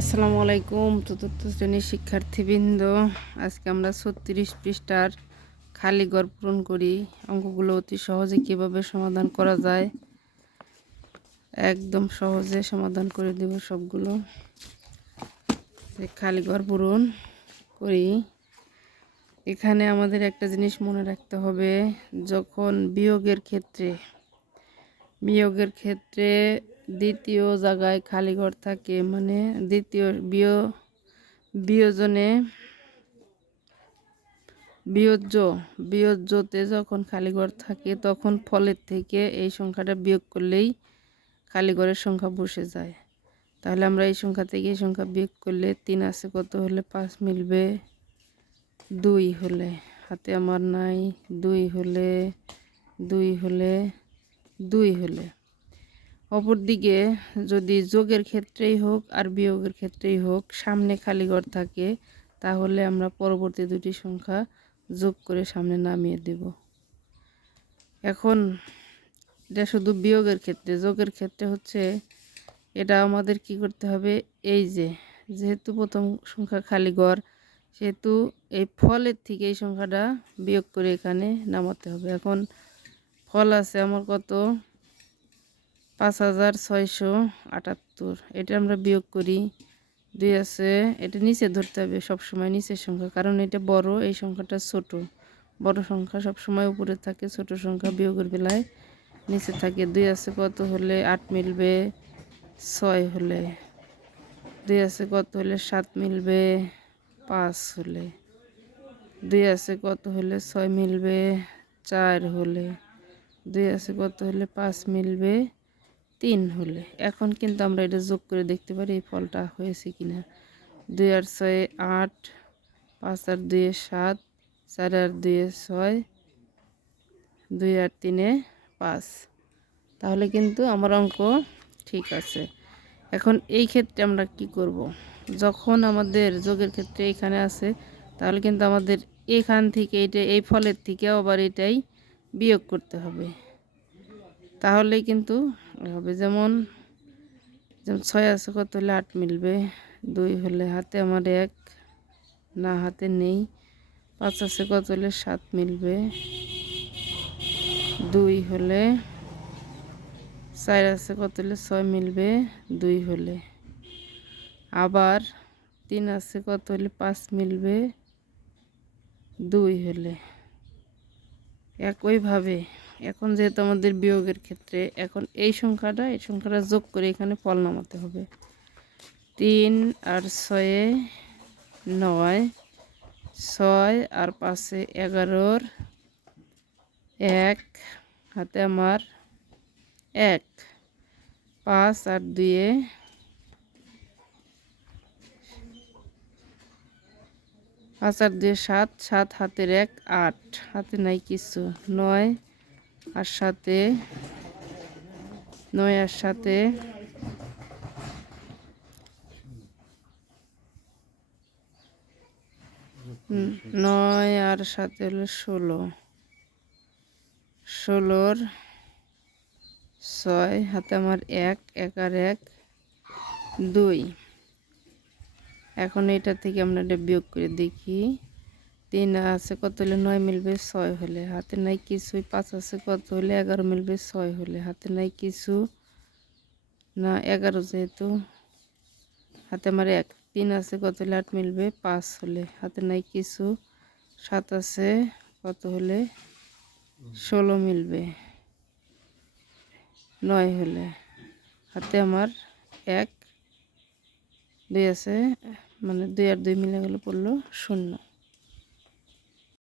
আসসালামু আলাইকুম চতুর্থ শ্রেণির শিক্ষার্থীবৃন্দ। আজকে আমরা ছত্রিশ পৃষ্ঠার খালি গড় পূরণ করি। অঙ্কগুলো অতি সহজে কীভাবে সমাধান করা যায়? একদম সহজে সমাধান করে দেব সবগুলো। খালি গড় পূরণ করি। এখানে আমাদের একটা জিনিস মনে রাখতে হবে, যখন বিয়োগের ক্ষেত্রে বিয়োগের ক্ষেত্রে দ্বিতীয় জায়গায় খালি ঘর থাকে মানে দ্বিতীয় বিয়, বিয়োজনে বিয়োজ্য, বিয়োজ্যতে যখন খালি ঘর থাকে তখন ফলের থেকে এই সংখ্যাটা বিয়োগ করলেই খালি ঘরের সংখ্যা বসে যায়। তাহলে আমরা এই সংখ্যা থেকে এই সংখ্যা বিয়োগ করলে তিন আছে কত হলে পাঁচ মিলবে দুই হলে, হাতে আমার নাই, দুই হলে দুই হলে দুই হলে। অপরদিকে যদি যোগের ক্ষেত্রেই হোক আর বিয়োগের ক্ষেত্রেই হোক, সামনে খালি ঘর থাকে, তাহলে আমরা পরবর্তী দুটি সংখ্যা যোগ করে সামনে নামিয়ে দেব। এখন এটা শুধু বিয়োগের ক্ষেত্রে, যোগের ক্ষেত্রে হচ্ছে এটা আমাদের কি করতে হবে? এই যে, যেহেতু প্রথম সংখ্যা খালি ঘর সেহেতু এই ফলের থেকে এই সংখ্যাটা বিয়োগ করে এখানে নামাতে হবে। এখন ফল আছে আমার কত? পাঁচ হাজার ছয়শো আটাত্তর। এটা আমরা বিয়োগ করি। দুই আছে, এটা নিচে ধরতে হবে সবসময়, নিচের সংখ্যা, কারণ এটা বড়, এই সংখ্যাটা ছোট। বড় সংখ্যা সবসময় উপরে থাকে, ছোট সংখ্যা বিয়োগের বেলায় নিচে থাকে। দুই আছে কত হলে আট মিলবে ছয় হলে। দুই আছে কত হলে সাত মিলবে পাঁচ হলে। দুই আছে কত হলে ছয় মিলবে চার হলে। দুই আছে কত হলে পাঁচ মিলবে তিন হলে। এখন কিন্তু আমরা এটা যোগ করে দেখতে পারি এই ফলটা হয়েছে কিনা। দুই আর ছয়ে আট, পাঁচ আর দুয়ে সাত, চার আর দুয়ে ছয়, দুই আর তিনে পাঁচ। তাহলে কিন্তু আমার অঙ্ক ঠিক আছে। এখন এই ক্ষেত্রে আমরা কি করব। যখন আমাদের যোগের ক্ষেত্রে এখানে আছে, তাহলে কিন্তু আমাদের এখান থেকে এটা, এই ফলের থেকে আবার এটাই বিয়োগ করতে হবে। তাহলে কিন্তু হবে। যেমন যেমন ছয় আছে কত হলে আট মিলবে? দুই হলে হাতে আমার এক, না হাতে নেই। পাঁচ আছে কত হলে সাত মিলবে? দুই হলে চার আছে কত হলে ছয় মিলবে? দুই হলে। আবার তিন আছে কত হলে পাঁচ মিলবে? দুই হলে। একইভাবে এখন যেহেতু আমাদের বিয়োগের ক্ষেত্রে, এখন এই সংখ্যাটা এই সংখ্যাটা যোগ করে এখানে ফল নামাতে হবে। তিন আর ছয়ে নয়, ছয় আর পাঁচে এগারোর এক, হাতে আমার এক। পাঁচ আর দুয়ে পাঁচ আর দুয়ে সাত সাত হাতের এক, আট। হাতে নাই কিছু, নয় আর সাথে নয় আর সাথে নয় আর সাথে হলো ষোলো। ষোলোর ছয়, হাতে আমার এক এক আর এক, দুই। এখন এটা থেকে আমরা এটা বিয়োগ করে দেখি। তিন আছে, কত হলে নয় মিলবে ছয় হলে। হাতে নাই কিছুই, পাঁচ আছে, কত হলে এগারো মিলবে ছয় হলে। হাতে নাই কিছু, না, এগারো যেহেতু। হাতে আমার এক, তিন আছে, কত হলে আট মিলবে পাঁচ হলে। হাতে নাই কিছু, সাত আছে, কত হলে ষোলো মিলবে নয় হলে। হাতে আমার এক, দুই আছে মানে দুই আর দুই মিলে গেলে পড়ল শূন্য।